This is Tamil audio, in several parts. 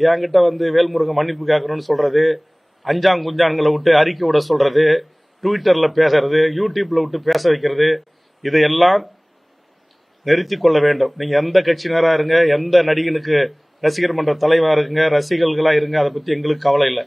என்கிட்ட வந்து வேல்முருகன் மன்னிப்பு கேட்கணும்னு சொல்றது, அஞ்சாங்குஞ்சான்களை விட்டு அறிக்கை விட சொல்றது, ட்விட்டர்ல பேசுறது, யூடியூப்ல விட்டு பேச வைக்கிறது, இதையெல்லாம் நிறுத்தி கொள்ள வேண்டும். நீங்க எந்த கட்சியினரா இருங்க, எந்த நடிகனுக்கு ரசிகர் மன்ற தலைவா இருக்குங்க, ரசிகர்களா இருங்க, அதை பத்தி எங்களுக்கு கவலை இல்லை.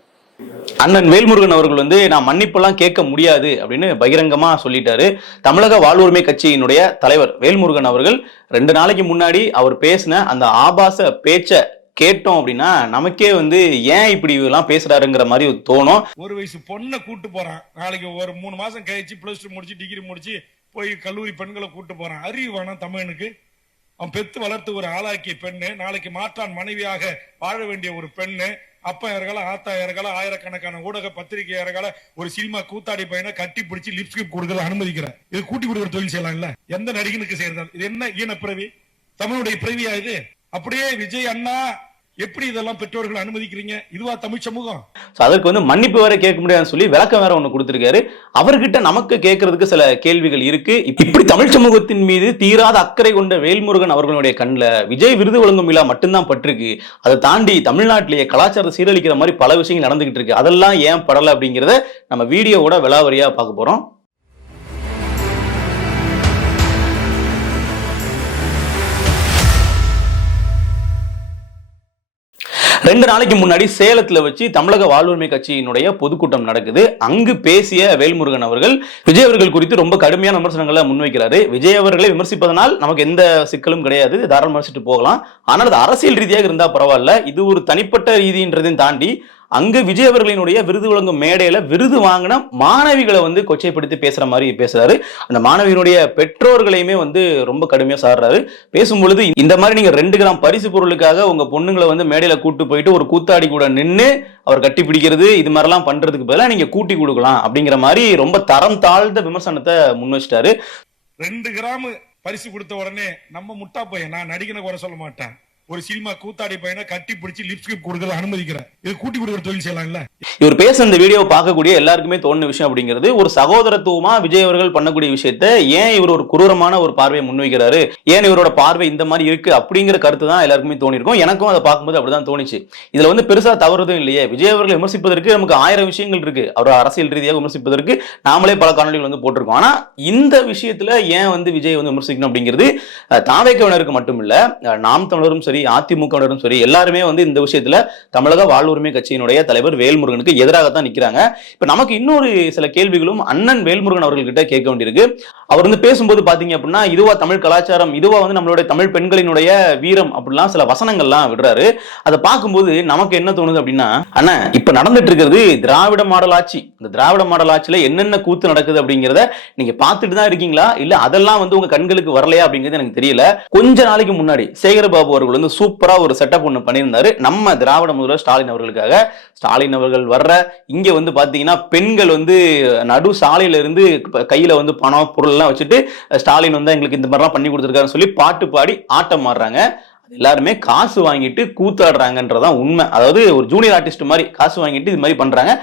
அண்ணன் வேல்முருகன் அவர்கள் வந்து நான் மன்னிப்பெல்லாம் கேட்க முடியாது அப்படின்னு பகிரங்கமா சொல்லிட்டாரு. தமிழக வாழ்வுரிமை கட்சியினுடைய தலைவர் வேல்முருகன் அவர்கள் 2 நாளைக்கு முன்னாடி அவர் பேசின அந்த ஆபாச பேச்ச கேட்டோம் அப்படின்னா நமக்கே வந்து ஏன் இப்படி எல்லாம் பேசுறாருங்கிற மாதிரி தோணும். ஒரு வயசு பொண்ணை கூட்டு போறான், நாளைக்கு ஒரு 3 மாசம் கழிச்சு +2 முடிச்சு டிகிரி முடிச்சு போய் கல்லூரி பெண்களை கூட்டு போறான். அறிவு வேணாம் தமிழனுக்கு? அவன் பெத்து வளர்த்து ஒரு ஆளாக்கிய பெண்ணு, நாளைக்கு மாற்றான் மனைவியாக வாழ வேண்டிய ஒரு பெண்ணு, அப்பா இறகல ஆத்தா இறகல ஆயிரக்கணக்கான ஊடக பத்திரிகை இறகல ஒரு சினிமா கூத்தாடி பையனை கட்டி பிடிச்சி லிப்ஸ்டிக் கொடுக்கல அனுமதிக்கிற, இது கூட்டி கொடுக்குற தொழில் செய்யலாம் இல்ல? எந்த நடிகனுக்கு செய்யறது? இது என்ன ஈன பிறவி? தமிழுடைய பிறவியா இது? அப்படியே விஜய் அண்ணா எப்படி இதெல்லாம் பெற்றோர்கள் அனுமதிக்கிறீங்க? இதுவா தமிழ் சமூகம்? அதற்கு வந்து மன்னிப்பு வேற கேட்க முடியாதுன்னு சொல்லி விளக்கம் வேற ஒண்ணு கொடுத்திருக்காரு. அவர்கிட்ட நமக்கு கேட்கறதுக்கு சில கேள்விகள் இருக்கு. இப்படி தமிழ் சமூகத்தின் மீது தீராத அக்கறை கொண்ட வேல்முருகன் அவர்களுடைய கண்ணில் விஜய் விருது வழங்கும் விழா மட்டும்தான் பட்டிருக்கு. அதை தாண்டி தமிழ்நாட்டிலேயே கலாச்சாரத்தை சீரழிக்கிற மாதிரி பல விஷயங்கள் நடந்துகிட்டு இருக்கு. அதெல்லாம் ஏன் படலை அப்படிங்கிறத நம்ம வீடியோவோட விலாவரியா பார்க்க போறோம். 2 நாளைக்கு முன்னாடி சேலத்துல வச்சு தமிழக வாழ்வுரிமை கட்சியினுடைய பொதுக்கூட்டம் நடக்குது. அங்கு பேசிய வேல்முருகன் அவர்கள் விஜய் அவர்கள் குறித்து ரொம்ப கடுமையான விமர்சனங்களை முன்வைக்கிறாரு. விஜய் அவர்களை விமர்சிப்பதனால் நமக்கு எந்த சிக்கலும் கிடையாது, தாராளமாக விமர்சிட்டு போகலாம். ஆனால் அது அரசியல் ரீதியாக இருந்தா பரவாயில்ல, இது ஒரு தனிப்பட்ட ரீதின்றதையும் தாண்டி அங்கு விஜய் அவர்களினுடைய விருது வழங்கும் மேடையில விருது வாங்கின மாணவிகளை வந்து கொச்சைப்படுத்தி பேசுற மாதிரி பேசுறாரு. அந்த மாணவியினுடைய பெற்றோர்களையுமே வந்து ரொம்ப கடுமையா சாடுறாரு. பேசும்பொழுது இந்த மாதிரி நீங்க 2 கிராம் பரிசு பொருளுக்காக உங்க பொண்ணுங்களை வந்து மேடையில கூட்டு போயிட்டு ஒரு கூத்தாடி கூட நின்று அவர் கட்டி பிடிக்கிறது, இது மாதிரிலாம் பண்றதுக்கு பதிலாக நீங்க கூட்டி கொடுக்கலாம் அப்படிங்கிற மாதிரி ரொம்ப தரம் தாழ்ந்த விமர்சனத்தை முன் வச்சிட்டாரு. 2 கிராம் பரிசு கொடுத்த உடனே நம்ம முட்டா பையன், நான் நடிகனை குறை சொல்ல மாட்டேன், ஒரு சினிமா கூத்தாடி பையனை கட்டி பிடிச்சி லிப்ஸ்டிக் கொடுக்கல அனுமதிக்கிறேன், இது கூட்டி கொடுக்குற தொழில் செய்யலாம் இல்ல? இவர் பேச இந்த வீடியோவை பார்க்கக்கூடிய எல்லாருக்குமே தோணுன விஷயம் அப்படிங்கிறது ஒரு சகோதரத்துவமா விஜய் அவர்கள் பண்ணக்கூடிய விஷயத்த ஏன் இவர் ஒரு குரூரமான ஒரு பார்வையை முன்வைக்கிறாரு, ஏன் இவரோட பார்வை இந்த மாதிரி இருக்கு அப்படிங்கிற கருத்து தான் எல்லாருக்குமே தோணிருக்கும். எனக்கும் அதை பார்க்கும்போது அப்படிதான் தோணிச்சு. இதுல வந்து பெருசா தவறுதும் இல்லையே. விஜய் அவர்கள் விமர்சிப்பதற்கு நமக்கு 1000 விஷயங்கள் இருக்கு. அவர் அரசியல் ரீதியாக விமர்சிப்பதற்கு நாமளே பல காணொலிகள் வந்து போட்டிருக்கோம். ஆனா இந்த விஷயத்துல ஏன் வந்து விஜய் வந்து விமர்சிக்கணும் அப்படிங்கிறது தாவேக்கவினருக்கு மட்டும் இல்ல, நாம் தமிழரும் சரி, அதிமுகவினரும் சரி, எல்லாருமே வந்து இந்த விஷயத்துல தமிழக வாழ்வுரிமை கட்சியினுடைய தலைவர் வேல்முருகனுக்கு எதிராகத்தான் நிக்கிறாங்க. இப்ப நமக்கு இன்னொரு சில கேள்விகளும் அண்ணன் வேல்முருகன் அவர்கள்கிட்ட கேட்க வேண்டியிருக்கு. அவர் வந்து பேசும்போது பாத்தீங்க அப்படின்னா, இதுவா தமிழ் கலாச்சாரம், இதுவா வந்து நம்மளுடைய தமிழ் பெண்களினுடைய வீரம் அப்படிலாம் சில வசனங்கள்லாம் விடுறாரு. அதை பார்க்கும்போது நமக்கு என்ன தோணுது அப்படின்னா, அண்ணா இப்ப நடந்துட்டு இருக்கிறது திராவிட மாடல் ஆட்சி. இந்த திராவிட மாடல் ஆட்சியில என்னென்ன கூத்து நடக்குது அப்படிங்கிறத நீங்க பார்த்துட்டு தான் இருக்கீங்களா, இல்ல அதெல்லாம் வந்து உங்க கண்களுக்கு வரலையா அப்படிங்கிறது எனக்கு தெரியல. கொஞ்ச நாளைக்கு முன்னாடி சேகர்பாபு அவர்கள் வந்து சூப்பரா ஒரு செட்டப் ஒண்ணு பண்ணியிருந்தாரு நம்ம திராவிட முதல்வர் ஸ்டாலின் அவர்களுக்காக. ஸ்டாலின் அவர்கள் வர்ற இங்க வந்து பாத்தீங்கன்னா பெண்கள் வந்து நடு சாலையில இருந்து கையில வந்து பணம் பொருள் எல்லாம் வச்சுட்டு ஸ்டாலின் வந்து எங்களுக்கு இந்த மாதிரிலாம் பண்ணி கொடுத்துருக்காருன்னு சொல்லி பாட்டு பாடி ஆட்டம் ஆடுறாங்க. எல்லாருமே காசு வாங்கிட்டு கூத்தாடுறாங்கன்றதான் உண்மை. அதாவது ஒரு ஜூனியர் ஆர்டிஸ்ட் மாதிரி காசு வாங்கிட்டு இது மாதிரி பண்றாங்க.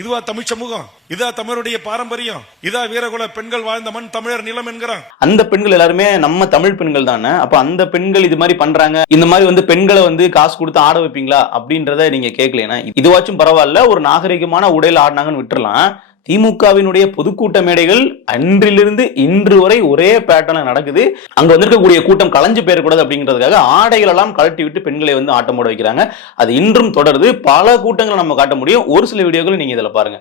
இதுவா தமிழ் சமூகம்? இதா தமிழுடைய பாரம்பரியம்? இதா வீரகுல பெண்கள் வாழ்ந்த மண் தமிழர் நிலம் என்கிறான். அந்த பெண்கள் எல்லாருமே நம்ம தமிழ் பெண்கள் தானே. அப்ப அந்த பெண்கள் இது மாதிரி பண்றாங்க, இந்த மாதிரி வந்து பெண்களை வந்து காசு கொடுத்து ஆட வைப்பீங்களா அப்படின்றத நீங்க கேட்கலனா இதுவாச்சும் பரவாயில்ல, ஒரு நாகரிகமான உடையில ஆடினாங்கன்னு விட்டுறலாம். திமுகவினுடைய பொதுக்கூட்ட மேடைகள் அன்றிலிருந்து இன்று வரை ஒரே பேட்டர்ல நடக்குது. அங்க வந்திருக்கக்கூடிய கூட்டம் கலைஞ்சு போயிடக்கூடாது அப்படிங்கிறதுக்காக ஆடைகள் எல்லாம் கழட்டி விட்டு பெண்களை வந்து ஆட்டம் போட வைக்கிறாங்க. அது இன்றும் தொடருது. பல கூட்டங்களை நம்ம காட்ட முடியும். ஒரு சில வீடியோக்கள் நீங்க இதுல பாருங்க.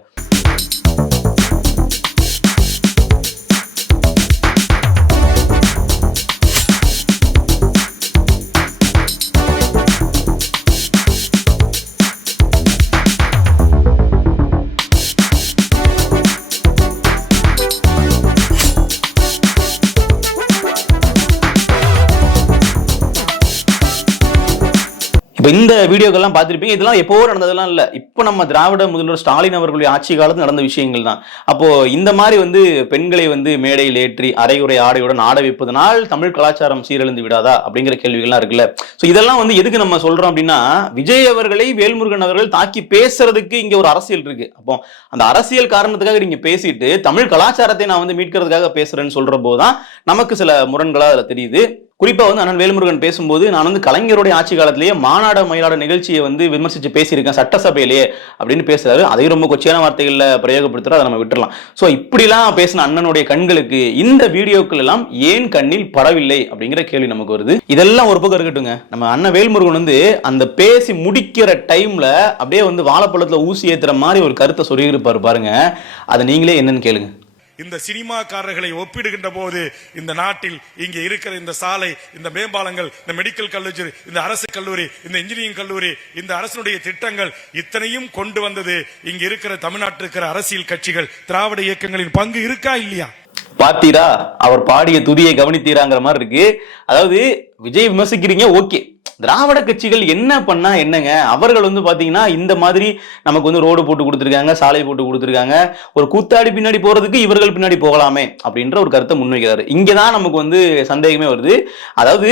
இப்ப இந்த வீடியோக்கெல்லாம் பார்த்திருப்பீங்க. இதெல்லாம் எப்போ நடந்ததெல்லாம் இல்ல. இப்போ நம்ம திராவிட முதல்வர் ஸ்டாலின் அவர்களுடைய ஆட்சி காலத்தில் நடந்த விஷயங்கள் தான். அப்போ இந்த மாதிரி பெண்களை மேடையில் ஏற்றி அரைகுறை ஆடையுடன் ஆட வைப்பதனால் தமிழ் கலாச்சாரம் சீரழிந்து விடாதா அப்படிங்கிற கேள்விகள்லாம் இருக்குல்ல. சோ இதெல்லாம் எதுக்கு நம்ம சொல்றோம் அப்படின்னா, விஜய் அவர்களை வேல்முருகன் அவர்கள் தாக்கி பேசுறதுக்கு இங்க ஒரு அரசியல் இருக்கு. அப்போ அந்த அரசியல் காரணத்துக்காக நீங்க பேசிட்டு தமிழ் கலாச்சாரத்தை நான் மீட்கிறதுக்காக பேசுறேன்னு சொல்ற போதுதான் நமக்கு சில முரண்களா அதுல தெரியுது. குறிப்பா அண்ணன் வேல்முருகன் பேசும்போது, நான் கலைஞருடைய ஆட்சி காலத்திலேயே மாநாட மயிலாட நிகழ்ச்சியை விமர்சிச்சு பேசியிருக்கேன் சட்டசபையிலேயே அப்படின்னு பேசுறாரு. அதையும் ரொம்ப கொச்சையான வார்த்தைகள்ல பிரயோகப்படுத்துறோம், அதை நம்ம விட்டுறலாம். சோ இப்படிலாம் பேசின அண்ணனுடைய கண்களுக்கு இந்த வீடியோக்கள் எல்லாம் ஏன் கண்ணில் படவில்லை அப்படிங்கிற கேள்வி நமக்கு வருது. இதெல்லாம் ஒரு பக்கம் இருக்கட்டுங்க. நம்ம அண்ணன் வேல்முருகன் அந்த பேசி முடிக்கிற டைம்ல அப்படியே வாழைப்பழத்துல ஊசி ஏத்துற மாதிரி ஒரு கருத்தை சொல்லியிருப்பாரு பாருங்க. அதை நீங்களே என்னன்னு கேளுங்க. இந்த சினிமாக்காரர்களை ஒப்பிடுகின்ற போது இந்த நாட்டில் இங்க இருக்கிற இந்த சாலை, இந்த மேம்பாலங்கள், இந்த மெடிக்கல் கல்லூரி, இந்த அரசு கல்லூரி, இந்த இன்ஜினியரிங் கல்லூரி, இந்த அரசுடைய திட்டங்கள் இத்தனையும் கொண்டு வந்தது இங்க இருக்கிற தமிழ்நாட்டில் இருக்கிற அரசியல் கட்சிகள், திராவிட இயக்கங்களின் பங்கு இருக்கா இல்லையா? பார்த்தீரா, அவர் பாடிய துதியை கவனித்தீராங்கிற மாதிரி இருக்கு. அதாவது விஜய் விமர்சிக்கிறீங்க, ஓகே, திராவிட கட்சிகள் என்ன பண்ணா என்னங்க? அவர்கள் பாத்தீங்கன்னா இந்த மாதிரி நமக்கு ரோடு போட்டு கொடுத்திருக்காங்க, சாலை போட்டு கொடுத்திருக்காங்க, ஒரு கூத்தாடி பின்னாடி போறதுக்கு இவர்கள் பின்னாடி போகலாமே அப்படின்ற ஒரு கருத்தை முன்வைக்கிறாரு. இங்கதான் நமக்கு சந்தேகமே வருது. அதாவது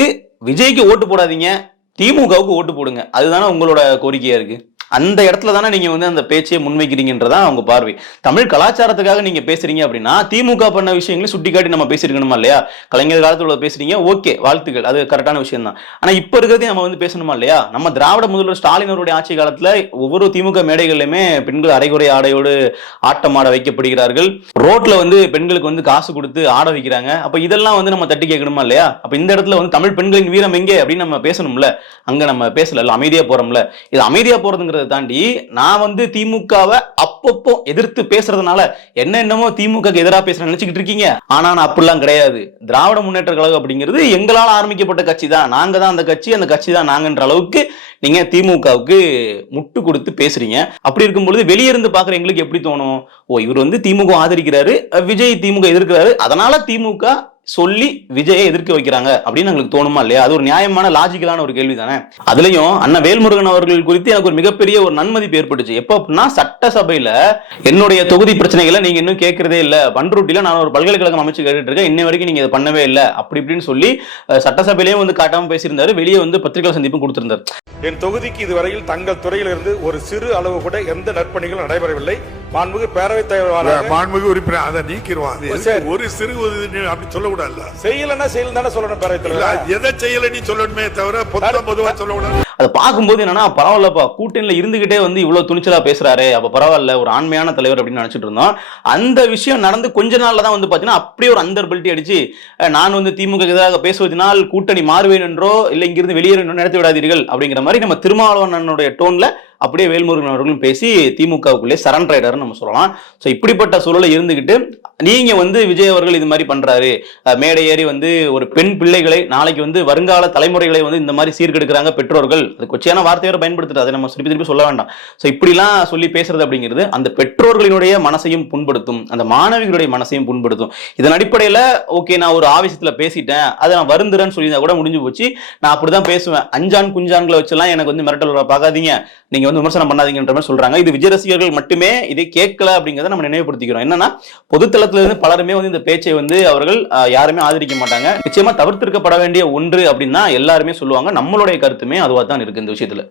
விஜய்க்கு ஓட்டு போடாதீங்க, திமுகவுக்கு ஓட்டு போடுங்க, அதுதானே உங்களோட கோரிக்கையா இருக்கு. அந்த இடத்துல தானே நீங்க அந்த பேச்சையை முன்வைக்கிறீங்கன்றதான் அவங்க பார்வை. தமிழ் கலாச்சாரத்துக்காக நீங்க பேசுறீங்க அப்படின்னா திமுக பண்ண விஷயங்களை சுட்டிக்காட்டி நம்ம பேசிருக்கணுமா இல்லையா? கலைஞர் காலத்துல பேசுறீங்க, ஓகே, வாழ்த்துக்கள், அது கரெக்டான விஷயம் தான். ஆனா இப்ப இருக்கிறதே நம்ம பேசணுமா இல்லையா? நம்ம திராவிட முதல்வர் ஸ்டாலின் அவருடைய ஆட்சி காலத்துல ஒவ்வொரு திமுக மேடைகள்லயுமே பெண்கள் அரைகுறை ஆடையோடு ஆட்டம் ஆட வைக்கப்படுகிறார்கள். ரோட்ல பெண்களுக்கு காசு கொடுத்து ஆட வைக்கிறாங்க. அப்ப இதெல்லாம் நம்ம தட்டி கேட்கணுமா இல்லையா? அப்ப இந்த இடத்துல தமிழ் பெண்களின் வீரம் எங்கே அப்படின்னு நம்ம பேசணும்ல. அங்க நம்ம பேசல, அமைதியா போறோம்ல. இது அமைதியா போறதுங்கிற தாண்டி நான் திமுகவை அப்பப்போ எதிர்த்து பேசுறதுனால என்னமோ திமுக எதிராக பேசுற நினைச்சுக்கிட்டு இருக்கீங்க. ஆனா நான் அப்படிலாம் கிடையாது. திராவிட முன்னேற்ற கழகம் அப்படிங்கிறது எங்களால் ஆரம்பிக்கப்பட்ட கட்சி தான், நாங்க தான் அந்த கட்சி தான் நாங்கன்ற அளவுக்கு நீங்க திமுகவுக்கு முட்டு கொடுத்து பேசுறீங்க. அப்படி இருக்கும்பொழுது வெளியே இருந்து பாக்குற எங்களுக்கு எப்படி தோணும்? ஓ, இவர் திமுக ஆதரிக்கிறாரு, விஜய் திமுக எதிர்க்கிறாரு, அதனால திமுக சொல்லி விஜயை எதிர்க்க வைக்கிறாங்க அப்படின்னு எங்களுக்கு தோணுமா இல்லையா? அது ஒரு நியாயமான லாஜிக்கலான ஒரு கேள்வி தானே. அதுலயும் அண்ணன் வேல்முருகன் அவர்கள் குறித்து எனக்கு ஒரு மிகப்பெரிய ஒரு நன்மதிப்பு ஏற்பட்டுச்சு. எப்ப அப்படின்னா, சட்டசபையில என்னுடைய தொகுதி பிரச்சனைகளை நீங்க இன்னும் கேட்கறதே இல்ல, பண்ருட்டில நான் ஒரு பல்கலைக்கழகம் அமைச்சு கேட்டுட்டு இருக்கேன், இன்ன வரைக்கும் நீங்க இதை பண்ணவே இல்லை அப்படி இப்படின்னு சொல்லி சட்டசபையிலேயும் காட்டாம பேசியிருந்தாரு. வெளியே பத்திரிகை சந்திப்பு கொடுத்திருந்தார். என் தொகுதிக்கு இதுவரையில் தங்கள் துறையிலிருந்து ஒரு சிறு அளவு கூட எந்த நற்பணிகளும் நடைபெறவில்லை. மாண்புமிகு பேரவைத் தலைவர், மாண்புமிகு உறுப்பினர் அதை நீக்கிடுவாங்க. ஒரு சிறு அப்படி சொல்லக்கூடாது. செய்யலன்னா செய்யல தானே சொல்லணும். பேரவைத் தலைவர் எதை செய்யல நீ சொல்லணுமே தவிர பொதுவா சொல்லக்கூடாது. அதை பார்க்கும்போது என்னன்னா, பரவாயில்லப்பா, கூட்டணியில இருந்துகிட்டே இவ்வளவு துணிச்சலா பேசுறாரு, அப்ப பரவாயில்ல, ஒரு ஆண்மையான தலைவர் அப்படின்னு நினைச்சிட்டு இருந்தோம். அந்த விஷயம் நடந்து கொஞ்ச நாள்ல தான் பாத்தீங்கன்னா அப்படியே ஒரு அந்தர் பெல்ட்டி அடிச்சு, நான் திமுக எதிராக பேசுவதனால் கூட்டணி மாறுவேன் என்றோ இல்ல இங்கிருந்து வெளியேற நடத்தி விடாதீர்கள் அப்படிங்கிற மாதிரி நம்ம திருமாவளவனுடைய டோன்ல அப்படியே வேல்முருகன் அவர்களும் பேசி திமுகவுக்குள்ளே சரண்டர் ஆயிடாருன்னு நம்ம சொல்லலாம். ஸோ இப்படிப்பட்ட சூழலை இருந்துகிட்டு நீங்க விஜய் அவர்கள் இது மாதிரி பண்றாரு, மேடை ஏறி ஒரு பெண் பிள்ளைகளை நாளைக்கு வருங்கால தலைமுறைகளை இந்த மாதிரி சீர்கெடுக்கிறாங்க பெற்றோர்கள், அது கொச்சையான வார்த்தையோட பயன்படுத்துறது, அதை நம்ம திருப்பி சொல்ல வேண்டாம். ஸோ இப்படிலாம் சொல்லி பேசுறது அப்படிங்கிறது அந்த பெற்றோர்களினுடைய மனசையும் புண்படுத்தும், அந்த மாணவிகளுடைய மனசையும் புண்படுத்தும். இதன் அடிப்படையில ஓகே, நான் ஒரு ஆவேசத்துல பேசிட்டேன், அதை நான் வருந்துறேன்னு சொல்லி கூட முடிஞ்சு போச்சு, நான் அப்படிதான் பேசுவேன், அஞ்சான் குஞ்சான்களை வச்செல்லாம் எனக்கு மிரட்டல் பார்க்காதீங்க, நீங்க விமர்சனம் பண்ணாதீங்கன்ற மாதிரி சொல்றாங்க. இது விஜய் ரசிகர்கள் மட்டுமே இதை கேட்கல அப்படிங்கறத நம்ம நினைவுபடுத்திக்கிறோம். என்னன்னா, பொதுத்தளத்துல இருந்து பலருமே இந்த பேச்சை அவர்கள் யாருமே ஆதரிக்க மாட்டாங்க. நிச்சயமா தவிர்த்திருக்கப்பட வேண்டிய ஒன்று அப்படின்னா எல்லாருமே சொல்லுவாங்க. நம்மளுடைய கருத்துமே அதுவா தான் இருக்கு இந்த விஷயத்துல.